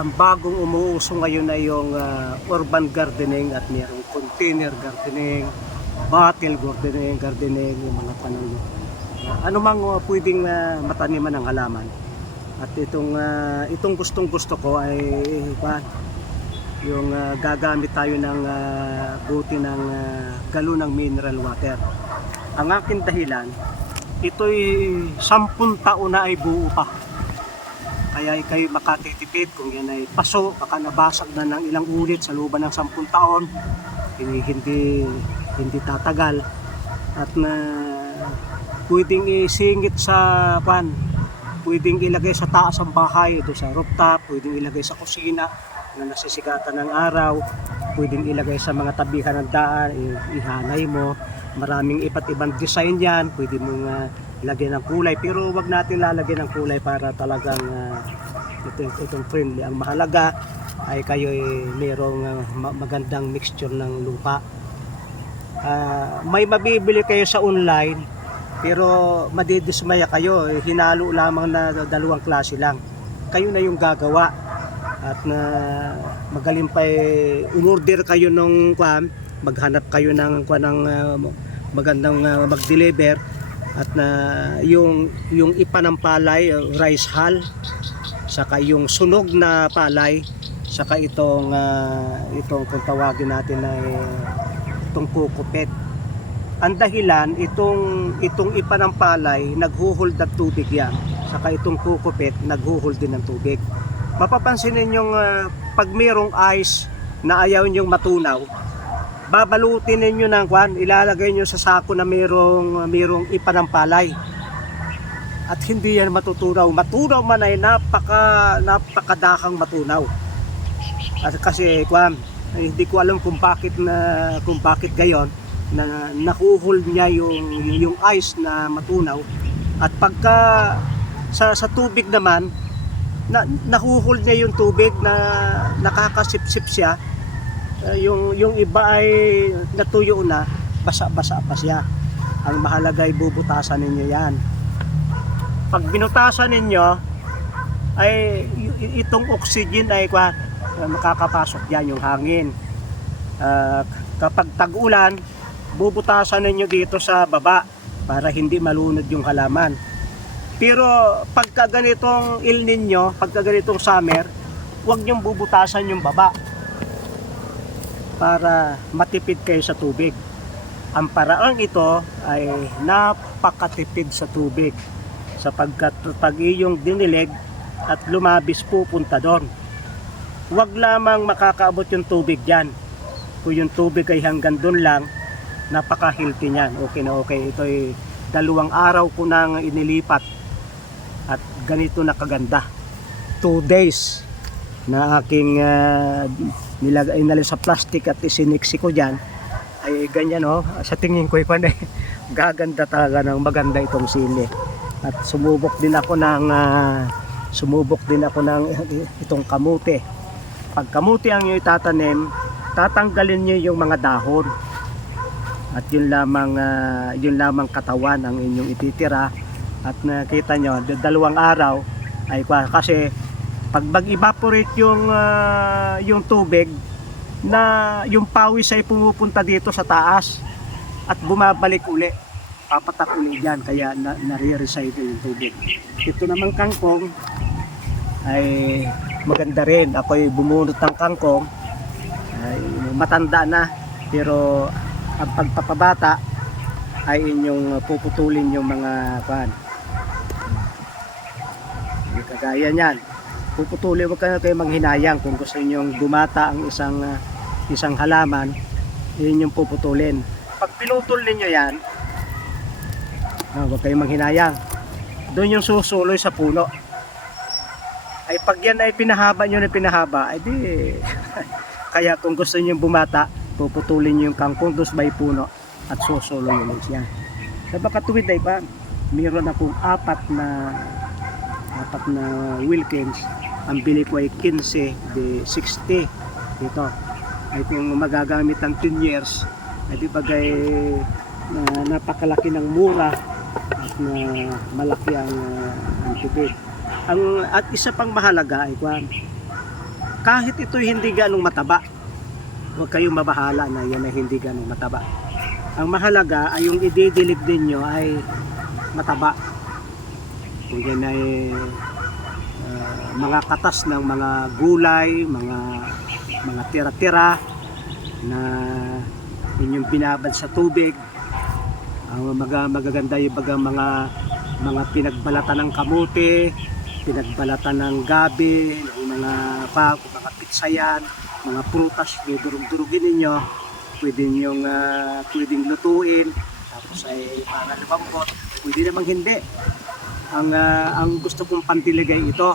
Ang bagong umuuso ngayon ay yung urban gardening at mayroong container gardening, bottle gardening, yung mga tanong ano mang pwedeng mataniman ng halaman. At itong gustong-gusto ko ay yung gagamit tayo ng buti ng galon ng mineral water. Ang aking dahilan, ito'y 10 taon na ay buo pa. Kaya kayo makatitipid kung yan ay paso, baka nabasag na ng ilang ulit sa loob ng 10 taon, hindi tatagal. At na pwedeng isingit sa pwedeng ilagay sa taas ng bahay, doon sa rooftop, pwedeng ilagay sa kusina na nasisikatan ng araw, pwedeng ilagay sa mga tabihan ng daan, ihanay mo. Maraming iba't ibang design yan, pwede mong lagyan ng kulay, pero wag natin lalagyan ng kulay para talagang itong friendly. Ang mahalaga ay kayo mayroong magandang mixture ng lupa. May mabibili kayo sa online, pero madidismaya kayo, hinalo lamang na 2 klase lang. Kayo na yung gagawa. At magaling pa umorder kayo nung maghanap kayo ng magandang mag-deliver. At yung ipa ng palay, rice hull, saka yung sunog na palay, saka itong kung tawagin natin ay itong kukupet. Ang dahilan, itong ipa ng palay naghuhold ng tubig yan, saka itong kukupet naghuhold din ng tubig. Mapapansin ninyong pag mayroong ice na ayaw ninyong matunaw, babalutin ninyo ng ilalagay nyo sa sako na mayroong ipa ng palay. At hindi yan matutunaw. Matunaw man ay napakadakang matunaw. At kasi hindi ko alam kung bakit gayon na nahuhold niya yung ice na matunaw. At pagka sa tubig naman, nahuhold niya yung tubig na nakakasipsip siya. Yung iba ay natuyo na, basa-basa pa siya. Ang mahalaga ay bubutasan ninyo yan. Pag binutasan ninyo, ay itong oxygen ay makakapasok yan, yung hangin. Kapag tag-ulan, bubutasan ninyo dito sa baba para hindi malunod yung halaman. Pero pagka ganitong El Nino, pagka ganitong summer, huwag niyong bubutasan yung baba para matipid kayo sa tubig. Ang paraang ito ay napakatipid sa tubig, sapagkat pag iyong dinilig at lumabis, pupunta doon. Huwag lamang makakaabot yung tubig dyan. Kung yung tubig ay hanggang doon lang, napaka-healthy niyan. Okay na okay. Ito ay 2 araw ko nang inilipat at ganito na kaganda. 2 days na aking nilagay sa plastic at isiniksi ko dyan, ay ganyan sa tingin ko gaganda talaga, ng maganda itong sili. At sumubok din ako ng itong kamote. Pag kamote ang inyo itatanim, tatanggalin nyo yung mga dahon at yun lamang katawan ang inyong ititira. At nakita nyo 2 araw ay kasi pag mag-evaporate yung tubig, na yung pawis ay pumupunta dito sa taas at bumabalik uli, papatak uli dyan, kaya nare-recycle yung tubig. Ito namang kangkong ay maganda rin. Ako ay bumunot ng kangkong, ay matanda na, pero ang pagpapabata ay inyong puputulin yung mga kagaya niyan. Puputulin, huwag kayo manghinayang. Kung gusto ninyong bumata ang isang halaman, yun yung puputulin. Pag pinutol ninyo yan, huwag kayong manghinayang. Doon yung susuloy sa puno. Ay pag yan ay pinahaba nyo na pinahaba, ay di kaya kung gusto niyo bumata, puputulin niyo yung kangkong doon may puno at susuloy yun siya. Sa Bakatuwid ay mayroon akong 4 na Wilkins. Ang bili ko ay 15 de 60. Ito ay kung magagamit ng 10 years, ay di bagay napakalaki ng mura at malaki ang tubig. At isa pang mahalaga ay Kahit ito hindi ganong mataba, huwag kayong mabahala na yan ay hindi ganong mataba. Ang mahalaga ay yung ididilig ninyo ay mataba. Kung yan ay mga katas ng mga gulay, mga tira-tira na inyong binabad sa tubig, ang magaganda yung mga pinagbalatan ng kamote, pinagbalatan ng gabi, ng mga bago, mga pitsayan, mga prutas, durug-durugin ninyo, pwedeng lutuin, tapos ay para lumambot, pwede namang hindi. Ang gusto kong pantiligay ito,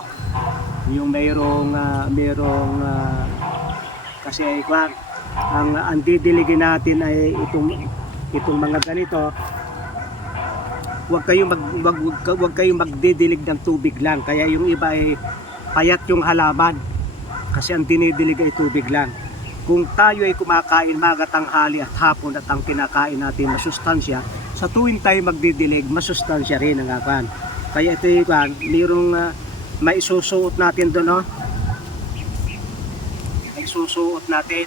yung mayroong kasi ay kwan, ang didiligin natin ay itong mga ganito. Huwag kayong magdidilig ng tubig lang, kaya yung iba ay payat yung halaman kasi ang dinidilig ay tubig lang. Kung tayo ay kumakain maga, tanghali at hapon at ang kinakain natin masustansya, sa tuwing tayo magdidilig masustansya rin ang kwan. Kaya ito yung kwan, mayroong maisusuot natin doon, no? Maisusuot natin.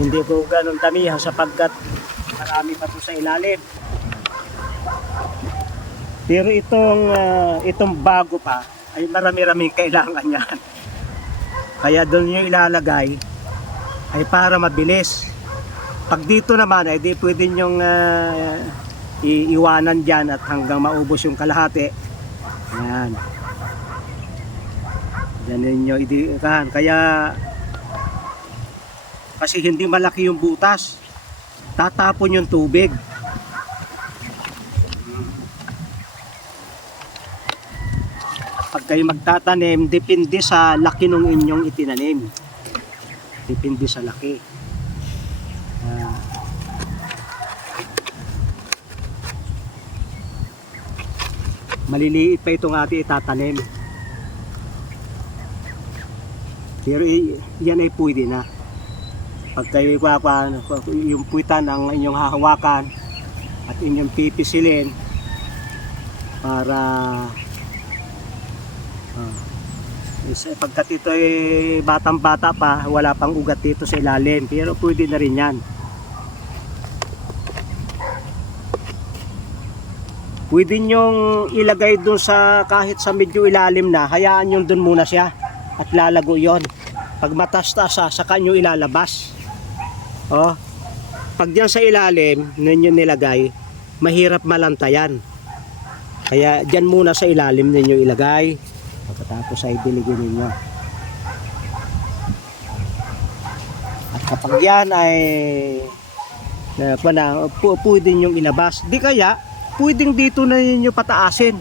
Hindi ko ganun damihan sapagkat marami pa po sa ilalim. Pero itong bago pa ay marami-raming kailangan yan. Kaya doon yung ilalagay ay para mabilis. Pag dito naman ay di pwede nyong iiwanan dyan at hanggang maubos yung kalahati. Ayan. Diyan ninyo idikan. Kaya kasi hindi malaki yung butas, tatapon yung tubig. Pag kayo magtatanim, depende sa laki ng inyong itinanim. Depende sa laki. Maliliit pa itong ating itatanim. Pero yan ay pwede na. Pag kayo yung puwitan ang inyong hahawakan at inyong pipisilin para pagkat ito ay batang-bata pa, wala pang ugat dito sa ilalim, pero pwede na rin yan. Pwede nyong ilagay dun sa kahit sa medyo ilalim na, hayaan nyo dun muna siya at lalago yon. Pag matas-tasa, saka nyo ilalabas. Oh, pag diyan sa ilalim ninyo nilagay, mahirap malantayan. Kaya diyan muna sa ilalim ninyo ilagay. Pagkatapos ay diligin ninyo. At kapag yan ay pwede nyo ilabas. Di kaya, pwedeng dito na ninyo pataasin.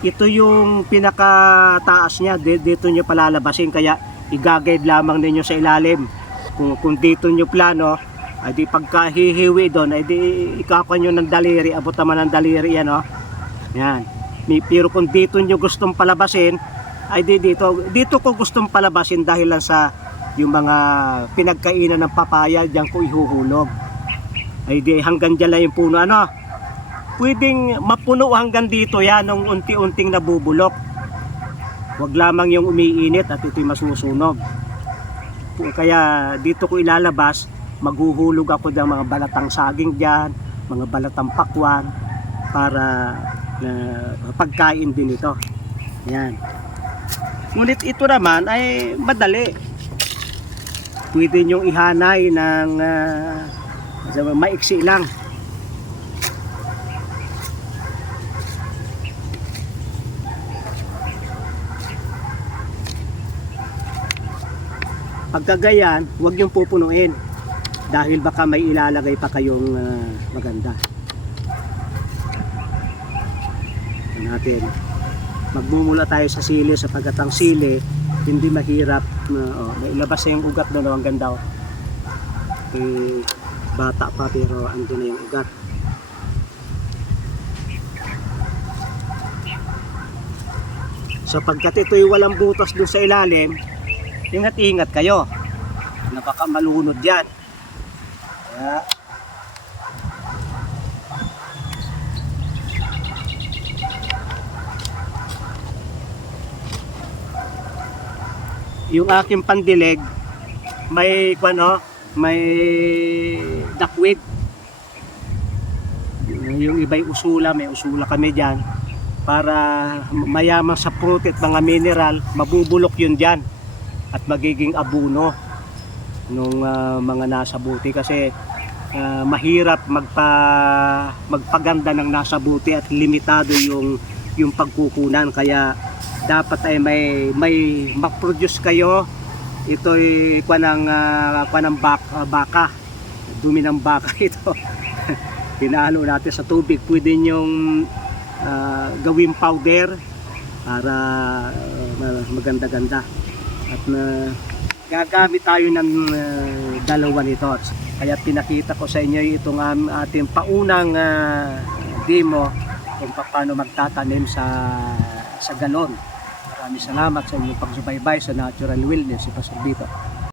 Ito yung pinakataas niya. Dito nyo palalabasin. Kaya i-guide lamang ninyo sa ilalim. Kung dito nyo plano, ay di pagkahihiwi doon, ay di ikakuha nyo ng daliri, abot naman ng daliri yan, oh. Yan. Pero kung dito nyo gustong palabasin, ay di dito ko gustong palabasin dahil lang sa yung mga pinagkainan ng papaya, diyan ko ihuhulog. Ay di hanggang dyan lang yung puno, ano. Pwedeng mapuno hanggang dito yan, ng unti-unting nabubulok. Huwag lamang yung umiinit at ito'y masusunog. Kaya dito ko ilalabas, maghuhulog ako ng mga balatang saging dyan, mga balatang pakwan, para pagkain din ito. Yan. Ngunit ito naman ay madali. Pwede nyong ihanay ng maiksi lang. Pagkagayan, huwag yung pupunuin dahil baka may ilalagay pa kayong maganda. Natin. Magmumula tayo sa sili sapagkat ang sili hindi mahirap mailabas na yung ugat doon, ang ganda. Bata pa pero andun na yung ugat. Sapagkat ito'y walang butas doon sa ilalim, ingat-ingat kayo na baka malunod yan. Kaya Yung aking pandilig, may may duckweed. Yung iba'y usula, may usula kami dyan para mayaman sa fruit at mga mineral, mabubulok yun dyan at magiging abuno nung mga nasa buti kasi mahirap magpaganda ng nasa buti at limitado yung pagkukunan, kaya dapat ay may mag-produce kayo. Ito'y baka, dumi ng baka ito. Pinalo natin sa tubig, pwede nyong gawing powder para maganda-ganda at gagamit tayo ng dalawa nito, kaya pinakita ko sa inyo itong ating paunang demo kung paano magtatanim sa galon. Maraming salamat sa inyong pagsubaybay sa Natural Wellness si Pastor Vito.